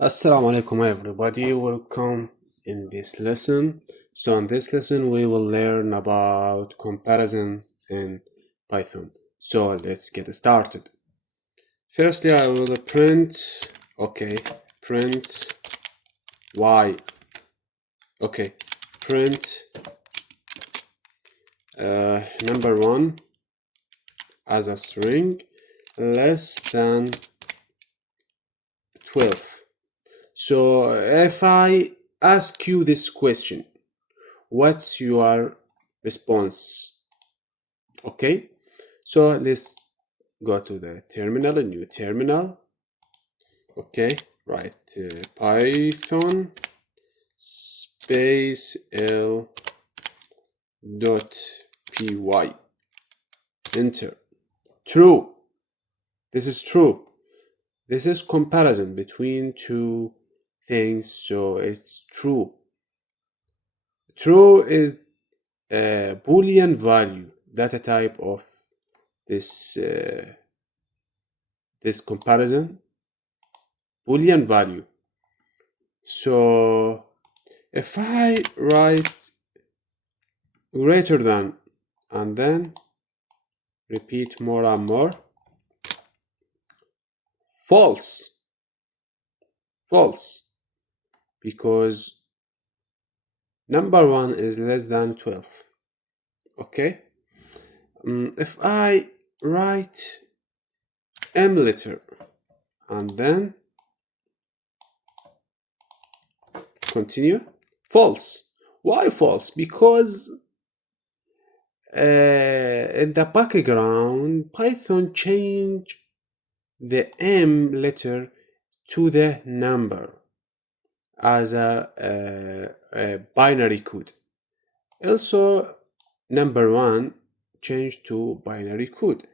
Assalamu alaikum everybody, welcome in this lesson. So in this lesson we will learn about comparisons in Python. So let's get started. Firstly I will print print y. Print number one as a string less than 12. So if I ask you this question, what's your response? Okay, so let's go to the terminal, a new terminal. Okay, write Python space l dot py, enter. True, this is true. This is comparison between two things, so it's true. True is a Boolean value, data type of this this comparison, Boolean value. So if I write greater than and then repeat more and more, false, because number one is less than 12. Okay, if I write M letter and then continue, false. Why false? Because in the background Python changed the M letter to the number as a binary code. Also number one changed to binary code,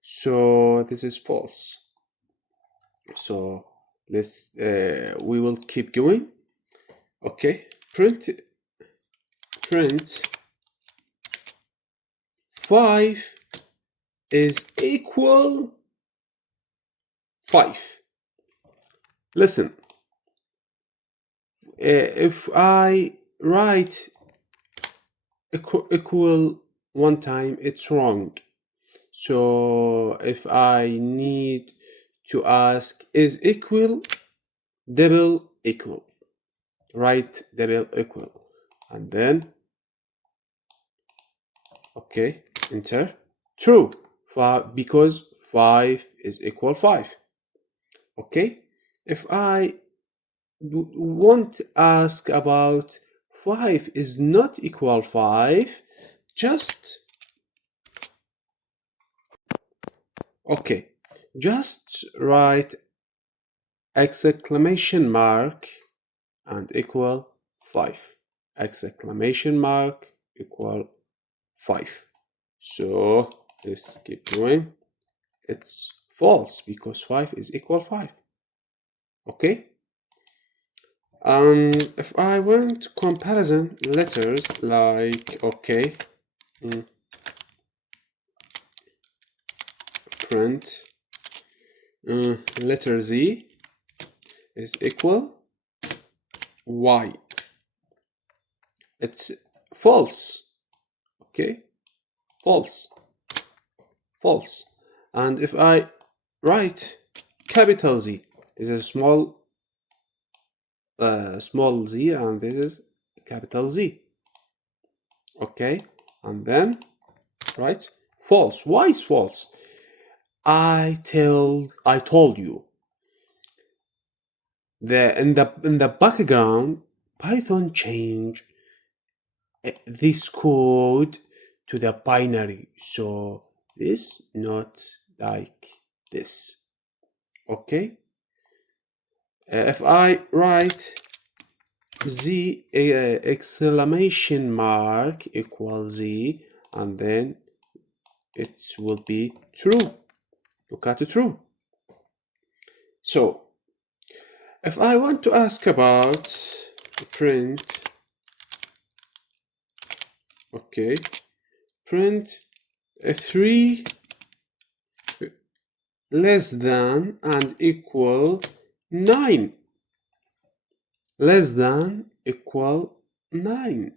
so this is false. So let's we will keep going. Okay, print 5 is equal 5. Listen, if I write equal one time, it's wrong. So if I need to ask is equal, double equal, write double equal, and then okay, enter. True, because 5 is equal 5. Okay, if I want to ask about 5 is not equal 5, just write exclamation mark and equal 5, exclamation mark equal 5. So let's keep going. It's false because 5 is equal 5. Okay, if I want comparison letters like print letter Z is equal Y, it's false. Okay, false. And if I write capital Z is a small z, and this is capital Z. Okay, and then write false. Why is false? I told you that in the background Python changed this code to the binary, so this not like this. Okay, if I write Z exclamation mark equals Z, and then it will be true. Look at the true. So if I want to ask about print print 3 less than and equal 9, less than equal 9.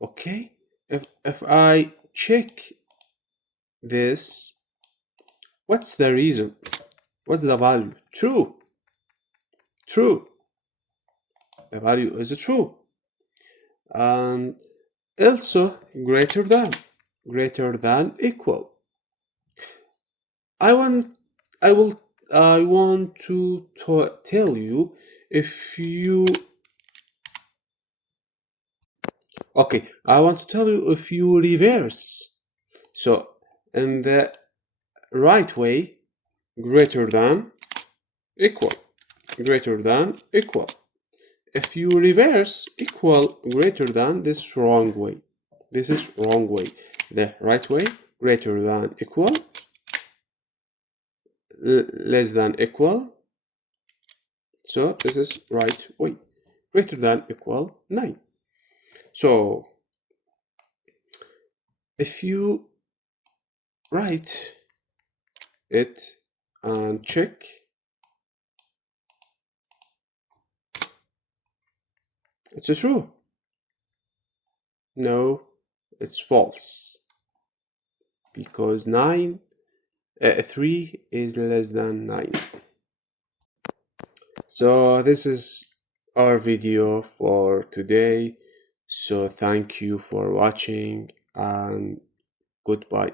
Okay, if I check this, what's the reason? What's the value? True. The value is true. And also greater than equal. I want to tell you, if you reverse, so in the right way, greater than equal. If you reverse equal greater than, this is wrong way. The right way, greater than equal, less than equal. So this is right way. Greater than equal 9. So if you write it and check, it's true. No, it's false, because 3 is less than 9. So this is our video for today. So thank you for watching, and goodbye.